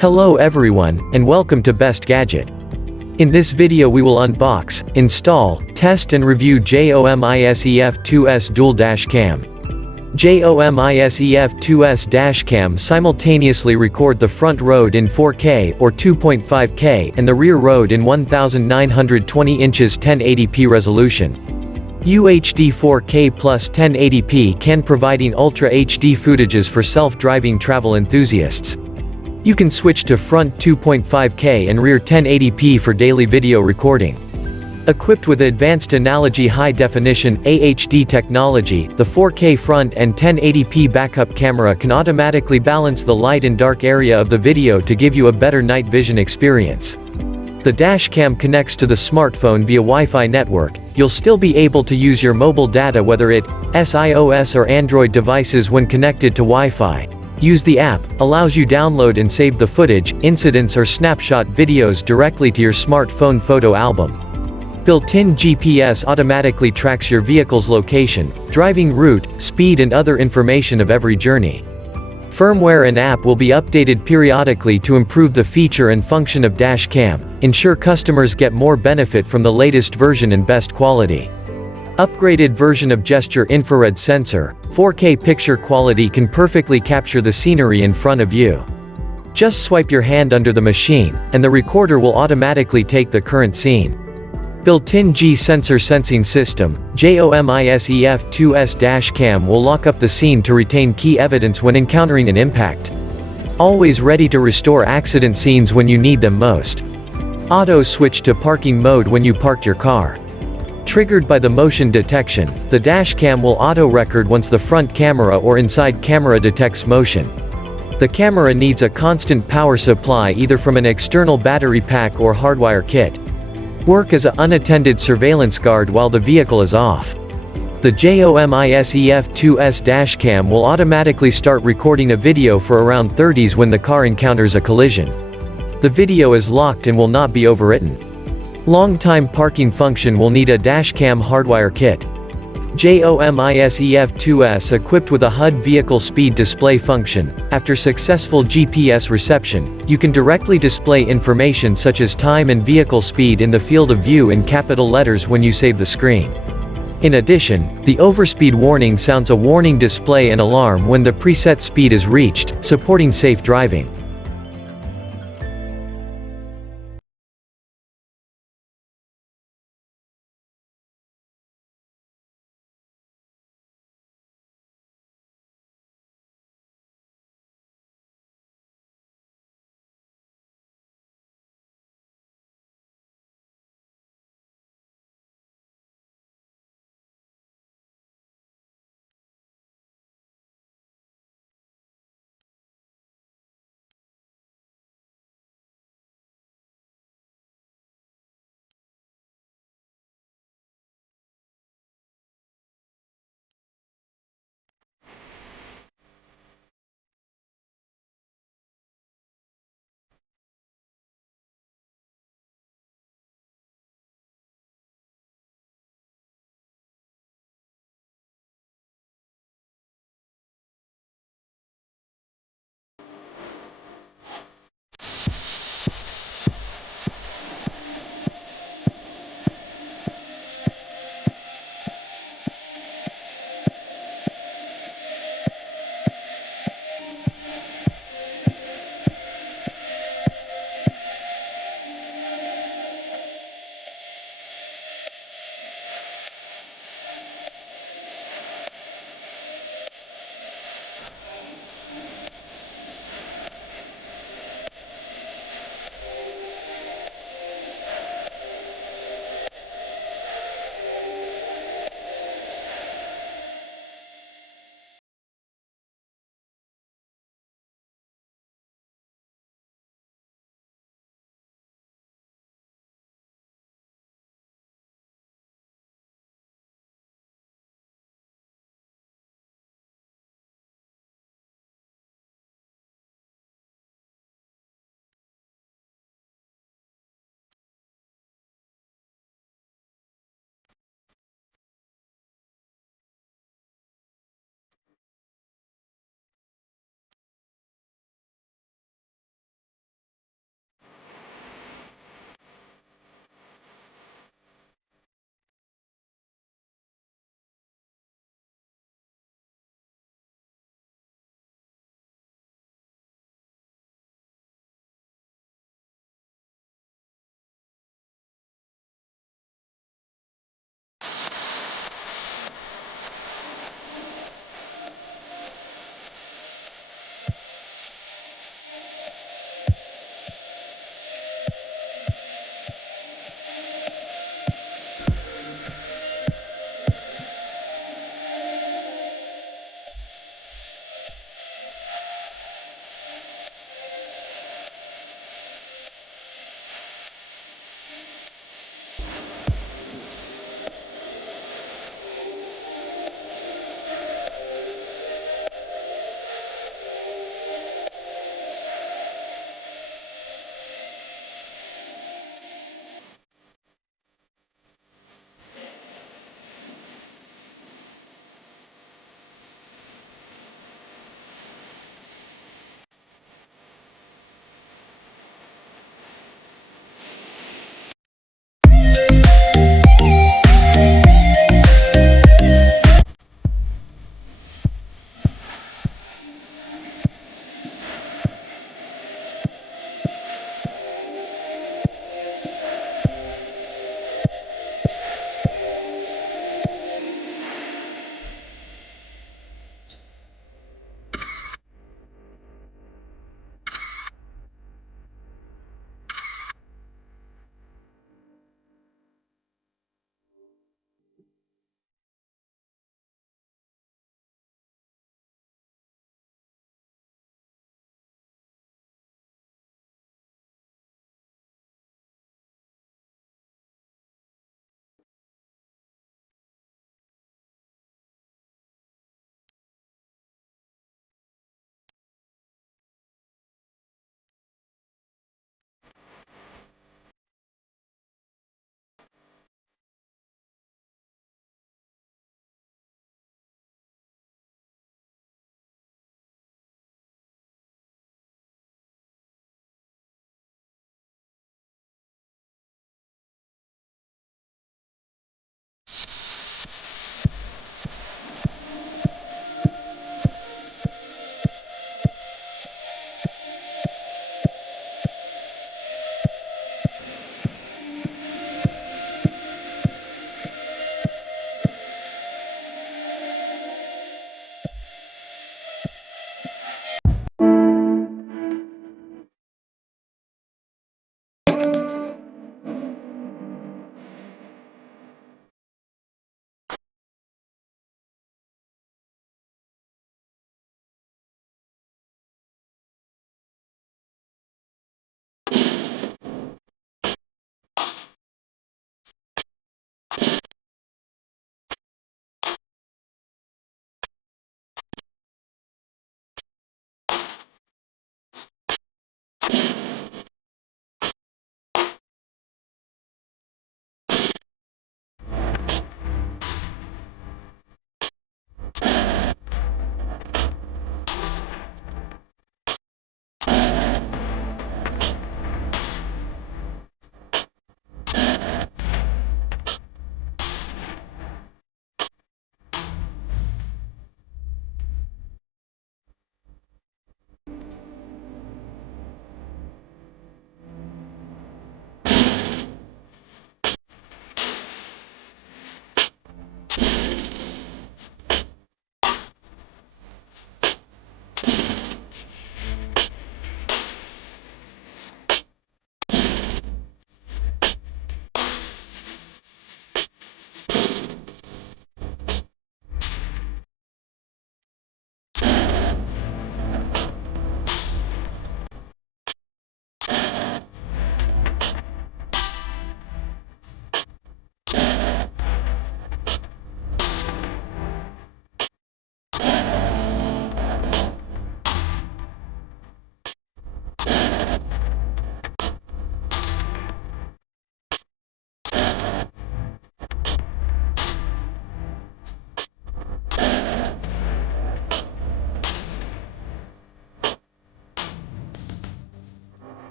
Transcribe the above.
Hello everyone, and welcome to Best Gadget. In this video we will unbox, install, test and review JOMISE F2S Dual Dashcam. JOMISE F2S Dashcam simultaneously record the front road in 4K or 2.5K and the rear road in 1920 inches 1080p resolution. UHD 4K plus 1080p can providing Ultra HD footages for self-driving travel enthusiasts. You can switch to front 2.5K and rear 1080p for daily video recording. Equipped with advanced analogy high-definition AHD technology, the 4K front and 1080p backup camera can automatically balance the light and dark area of the video to give you a better night vision experience. The dashcam connects to the smartphone via Wi-Fi network. You'll still be able to use your mobile data whether it's iOS or Android devices when connected to Wi-Fi. Use the app, allows you download and save the footage, incidents or snapshot videos directly to your smartphone photo album. Built-in GPS automatically tracks your vehicle's location, driving route, speed and other information of every journey. Firmware and app will be updated periodically to improve the feature and function of dashcam, ensure customers get more benefit from the latest version and best quality. Upgraded version of gesture infrared sensor, 4K picture quality can perfectly capture the scenery in front of you. Just swipe your hand under the machine, and the recorder will automatically take the current scene. Built-in G-sensor sensing system, JOMISE F2S dashcam will lock up the scene to retain key evidence when encountering an impact. Always ready to restore accident scenes when you need them most. Auto switch to parking mode when you parked your car. Triggered by the motion detection, the dashcam will auto-record once the front camera or inside camera detects motion. The camera needs a constant power supply either from an external battery pack or hardwire kit. Work as an unattended surveillance guard while the vehicle is off. The JOMISE F2S dashcam will automatically start recording a video for around 30s when the car encounters a collision. The video is locked and will not be overwritten. Long-time parking function will need a dashcam hardwire kit. JOMISE F2S equipped with a HUD vehicle speed display function. After successful GPS reception, you can directly display information such as time and vehicle speed in the field of view in capital letters when you save the screen. In addition, the overspeed warning sounds a warning display and alarm when the preset speed is reached, supporting safe driving.